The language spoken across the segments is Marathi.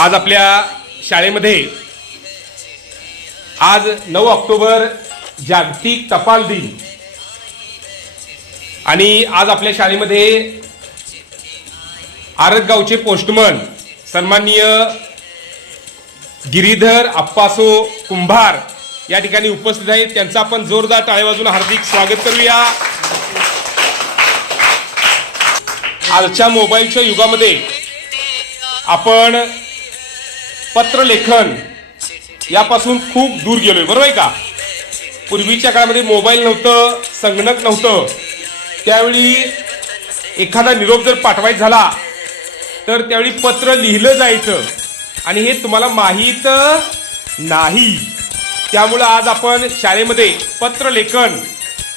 आज आपल्या शाळेमध्ये आज नऊ ऑक्टोबर जागतिक टपाल दिन. आणि आज आपल्या शाळेमध्ये आरतगावचे पोस्टमन सन्माननीय गिरीधर अप्पासो कुंभार या ठिकाणी उपस्थित आहेत. त्यांचं आपण जोरदार टाळे वाजून हार्दिक स्वागत करूया. आजच्या मोबाईलच्या युगामध्ये आपण पत्रलेखन यापासून खूप दूर गेलोय बरोबर आहे का? पूर्वीच्या काळामध्ये मोबाईल नव्हतं संगणक नव्हतं. त्यावेळी एखादा निरोप जर पाठवायचा झाला तर त्यावेळी पत्र लिहिलं जायचं. आणि हे तुम्हाला माहीत नाही. त्यामुळं आज आपण शाळेमध्ये पत्रलेखन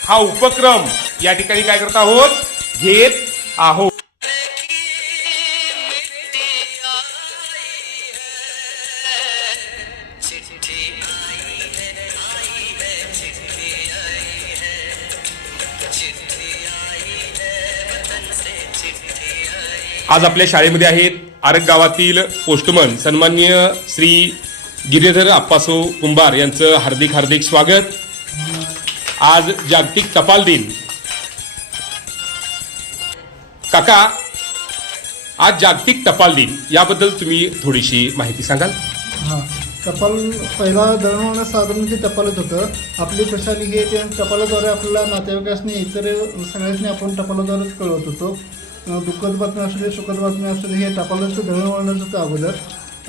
हा उपक्रम या ठिकाणी काय करत आहोत? घेत आहोत. आज आपल्या शाळेमध्ये आहेत आरग गावातील पोस्टमन सन्मान्य श्री गिरीधर आप्पासो कुंभार यांचं हार्दिक हार्दिक स्वागत. आज जागतिक टपाल दिन. काका आज जागतिक टपाल दिन याबद्दल तुम्ही थोडीशी माहिती सांगाल? हां टपाल पहिला दळणवळण साधन म्हणजे टपालच होतं आपली प्रशाली हे टपालाद्वारे आपल्याला नातेवाईकांनी इतर सगळ्यांनी आपण टपालाद्वारेच कळवत होतो. दुःखद बातमी असू दे सुखद बातमी असू दे हे टपालाचं दळणवळणच होतं अगोदर.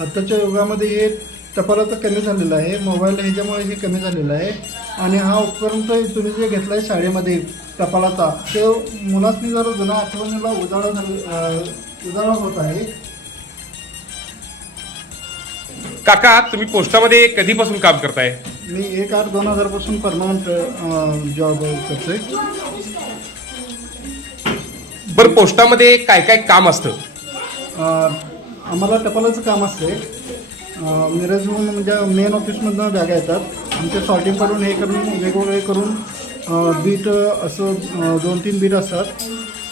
आत्ताच्या युगामध्ये हे टपालाचं कमी झालेलं आहे मोबाईल ह्याच्यामुळे हे कमी झालेलं आहे. आणि हा उपक्रम तर तुम्ही जे घेतला आहे शाळेमध्ये टपालाचा ते मुलांनी जर जुन्या आठवणीला उजाळा झाले उजाळा होत आहे. काका तुम्ही पोस्टामध्ये कधीपासून काम करताय? मी एक आठ दोन हजारपासून परमनंट जॉब करतोय. बरं पोस्टामध्ये काय काय काम असतं? आम्हाला टपालाचं काम असते. मिरजहून म्हणजे मेन ऑफिसमधनं बॅगा येतात. आमचे सॉर्टिंग करून हे करून वेगवेगळे करून बीट असं दोन तीन बीट असतात.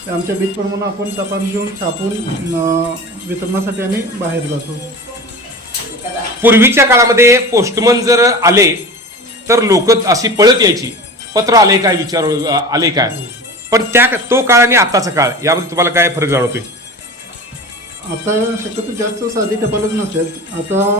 ते आमच्या बीटप्रमाणे आपण टपाल घेऊन छापून वितरणासाठी आम्ही बाहेर जातो. पूर्वीच्या काळामध्ये पोस्टमन जर आले तर लोक अशी पळत यायची. पत्र आले काय विचार आले काय? पण त्या तो काळ आणि आताचा काळ यामध्ये तुम्हाला काय फरक जाणवतोय? आता शक्यतो जास्त साधी टपालच नसतात. आता